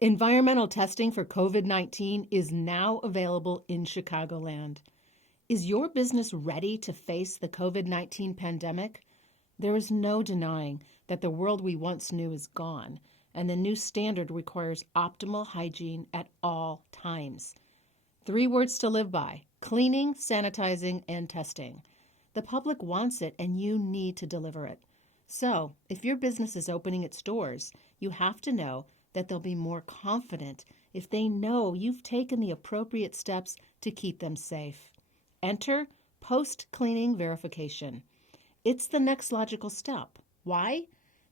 Environmental testing for COVID-19 is now available in Chicagoland. Is your business ready to face the COVID-19 pandemic? There is no denying that the world we once knew is gone, and the new standard requires optimal hygiene at all times. 3 words to live by: cleaning, sanitizing, and testing. The public wants it, and you need to deliver it. So, if your business is opening its doors, you have to know that they'll be more confident if they know you've taken the appropriate steps to keep them safe. Enter post-cleaning verification. It's the next logical step. Why?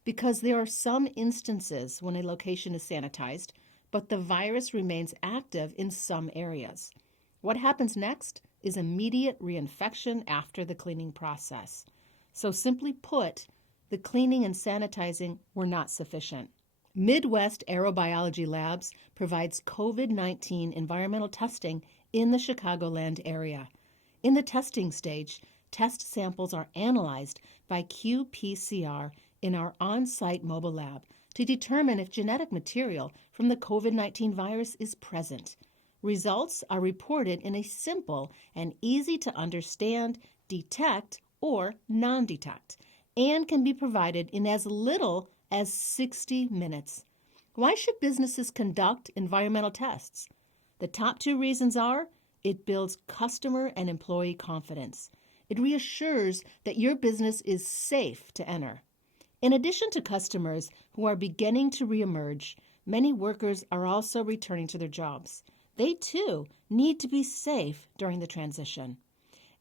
Because there are some instances when a location is sanitized, but the virus remains active in some areas. What happens next is immediate reinfection after the cleaning process. So simply put, the cleaning and sanitizing were not sufficient. Midwest Aerobiology Labs provides COVID-19 environmental testing in the Chicagoland area. In the testing stage, test samples are analyzed by qPCR in our on-site mobile lab to determine if genetic material from the COVID-19 virus is present. Results are reported in a simple and easy to understand detect or non-detect, and can be provided in as little as 60 minutes. Why should businesses conduct environmental tests? The top 2 reasons are: it builds customer and employee confidence. It reassures that your business is safe to enter. In addition to customers who are beginning to reemerge, many workers are also returning to their jobs. They too need to be safe during the transition.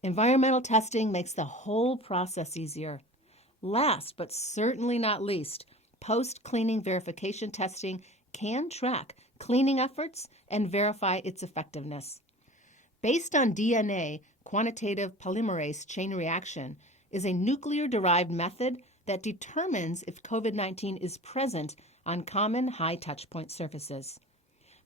Environmental testing makes the whole process easier. Last but certainly not least, post-cleaning verification testing can track cleaning efforts and verify its effectiveness. Based on DNA, quantitative polymerase chain reaction is a nuclear-derived method that determines if COVID-19 is present on common high touchpoint surfaces.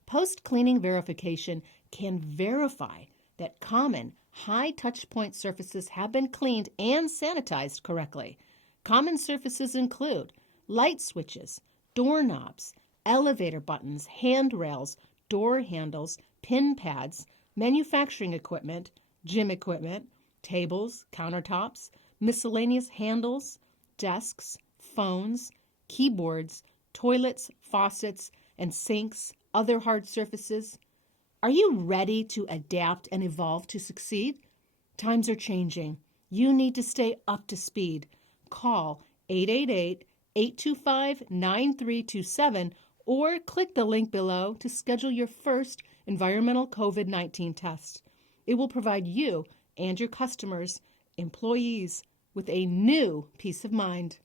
Post-cleaning verification can verify that common high touchpoint surfaces have been cleaned and sanitized correctly. Common surfaces include light switches, doorknobs, elevator buttons, handrails, door handles, pin pads, manufacturing equipment, gym equipment, tables, countertops, miscellaneous handles, desks, phones, keyboards, toilets, faucets, and sinks, other hard surfaces. Are you ready to adapt and evolve to succeed? Times are changing. You need to stay up to speed. Call 888-825-9327 or click the link below to schedule your first environmental COVID-19 test. It will provide you and your customers, employees, with a new peace of mind.